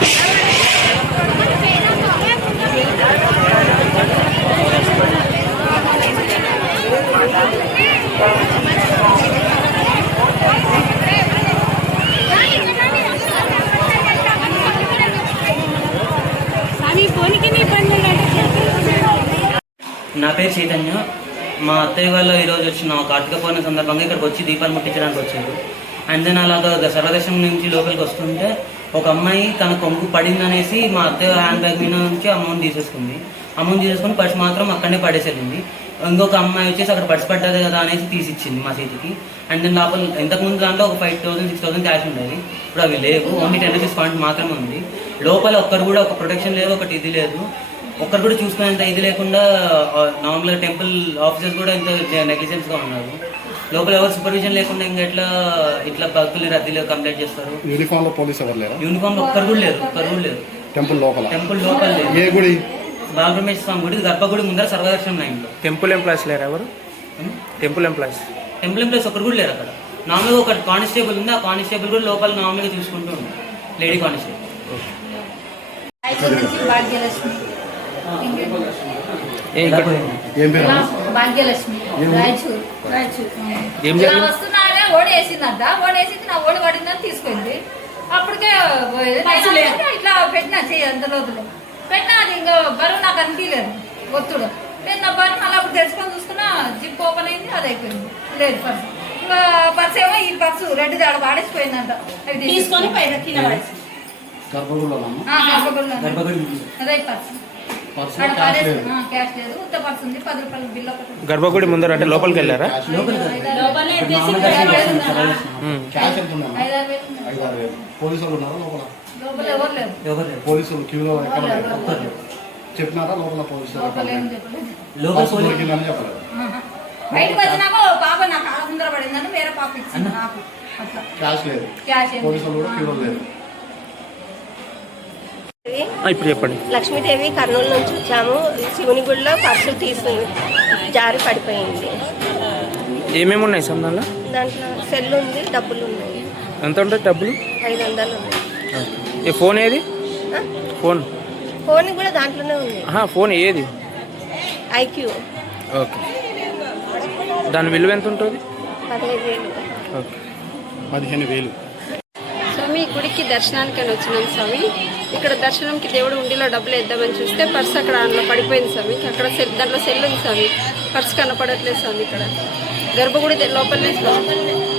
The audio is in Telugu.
నా పేరు చైతన్య. మా అత్తయ్య వాళ్ళు ఈరోజు వచ్చిన కార్తీక పౌర్ణమి సందర్భంగా ఇక్కడికి వచ్చి దీపాలు ముట్టించడానికి వచ్చారు. అండ్ దెన్ అలాగా సర్వదర్శనం నుంచి లోపలికి వస్తుంటే ఒక అమ్మాయి తన కొంగు పడిందనేసి మా అత్తయ్య హ్యాండ్ బ్యాగ్ మీద నుంచి అమౌంట్ తీసేసుకొని పర్స్ మాత్రం అక్కడనే పడేసేసింది. ఇంకొక అమ్మాయి వచ్చేసి అక్కడ పర్స్ పడ్డది కదా అనేసి తీసిచ్చింది మా చేతికి. అండ్ దెన్ లోపల ఇంతకుముందు దాంట్లో ఒక 5,000 6,000 క్యాష్ ఉండేది. ఇప్పుడు అవి లేవు, ఓన్లీ 10 రూపీస్ పాయింట్ మాత్రమే ఉంది. లోపల ఒక్కరు కూడా ఒక ప్రొటెక్షన్ లేదు, ఒకటి ఇది లేదు, ఒక్కరు కూడా చూసుకునేంత ఇది లేకుండా నార్మల్గా టెంపుల్ ఆఫీసర్స్ కూడా ఇంత నెగ్లిజెన్స్గా ఉన్నారు. లోపల ఎవరు సూపర్విజన్ లేకుండా ఇంకా ఇట్లా భక్తుల్ని రద్దీలో కంప్లైంట్ చేస్తారు. యూనిఫామ్ లో పోలీసు ఎవరు లేరు? యూనిఫామ్ లో ఒక్కరు కూడా లేరు. టెంపుల్ లోపల ఏ గుడి? బాలబ్రహ్మేశ్వర స్వామి గుడి, గర్భగుడి ముందర సర్వదర్శనం లైన్లో. టెంపుల్ ఎంప్లాయీస్ లేరు ఎవరు? టెంపుల్ ఎంప్లాయీస్ ఒక్కరు కూడా లేరు అక్కడ. నార్మల్గా ఒక కానిస్టేబుల్ ఉంది, ఆ కానిస్టేబుల్ కూడా లోపల నార్మల్గా చూసుకుంటూ ఉంది, లేడీ కానిస్టేబుల్. వస్తున్నారే ఓడేసిందంట, ఓడేసింది నా ఓడి పడిందని తీసుకుంది. అప్పటికే ఇట్లా పెట్టినా చెయ్యి అంత రోజులు పెట్టినా, అది ఇంకా బరువు నాకు అనిపించలేదు, ఒత్తుడు నేను నా బరువు అలా అప్పుడు తెచ్చుకొని చూసుకున్నా, జిప్ ఓపెన్ అయింది, అది అయిపోయింది, లేదు పర్సు. ఇంకా పర్సు ఏమో ఈ పర్సు రెడ్డి దాడ వాడేసిపోయిందంట, అవి తీసుకొని అదే పర్సు క్యాష్ లేదు, ఉత్త పర్సు ఉంది, 10 రూపాయల బిల్ ఒకటి. గర్భగుడి ముందర అంటే లోపలికి వెళ్ళారా? పోలీసులు క్యూలో చెప్పినారా? లోపల పోలీసులు చెప్పలేదు. బయటకు వచ్చినాక పాప నాకు ఆ ముందర పడిందని వేరే పాప ఇచ్చింది నాకు. క్యాష్ లేదు, పోలీసులు కూడా క్యూలో లేదు. ఇప్పుడు చెప్పండి. లక్ష్మీదేవి కర్నూలు నుంచి వచ్చాము. శివుని గుడిలో పర్సు జారి పడిపోయింది. ఏమేమి ఉన్నాయి సార్ దాంట్లో? దాంట్లో సెల్ ఉంది, డబ్బులు ఉన్నాయి. ఎంత ఉంటాయి డబ్బులు? 500 ఉన్నాయి. ఈ ఫోన్ ఏది? ఫోన్ కూడా దాంట్లోనే ఉంది. ఫోన్ ఏది? ఐక్యూ. ఓకే, దాని విలువ ఎంత ఉంటుంది? 15,000. ఓకే, 15,000. స్వామి గుడికి దర్శనానికని వచ్చినాం స్వామి. ఇక్కడ దర్శనంకి దేవుడు ఉండిలో డబ్బులు వేద్దామని చూస్తే పర్స్ అక్కడ అందులో పడిపోయింది స్వామి. అక్కడ దాంట్లో సెల్ ఉంది స్వామి, పర్స్ కనపడట్లేదు స్వామి. ఇక్కడ గర్భగుడి లోపలనే స్వామి.